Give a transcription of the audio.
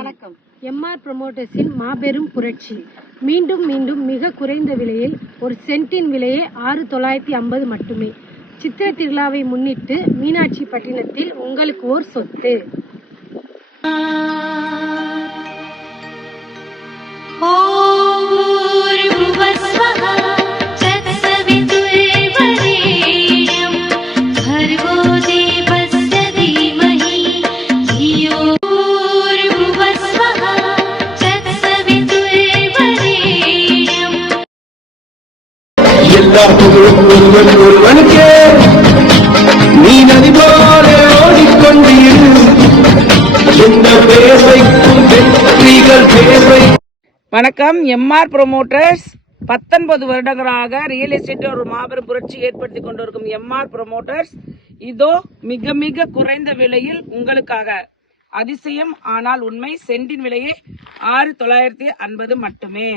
வணக்கம். எம்ஆர் ப்ரமோட்டர்ஸின் மாபெரும் புரட்சி. மீண்டும் மீண்டும் மிக குறைந்த விலையில் ஒரு சென்ட்டின் விலையே 6,950 மட்டுமே. சித்திரை திருவிழாவை முன்னிட்டு மீனாட்சி பட்டினத்தில் உங்களுக்கு ஓர் சொத்து. எல்லா புகழும் ஒருவனுக்கே, நீ நதி போல ஓடிக்கொண்டீர். எந்த பேசைக்கும் வெற்றிகள் பேசை. வணக்கம். எம்ஆர் ப்ரமோட்டர்ஸ் 19 வருடங்களாக ரியல் எஸ்டேட்டில் ஒரு மாபெரும் புரட்சி ஏற்படுத்தி கொண்டிருக்கும் எம்ஆர் ப்ரமோட்டர்ஸ் இதோ மிக மிக குறைந்த விலையில் உங்களுக்காக. அதிசயம் ஆனால் உண்மை. சென்டின் விலையே 6,950 மட்டுமே.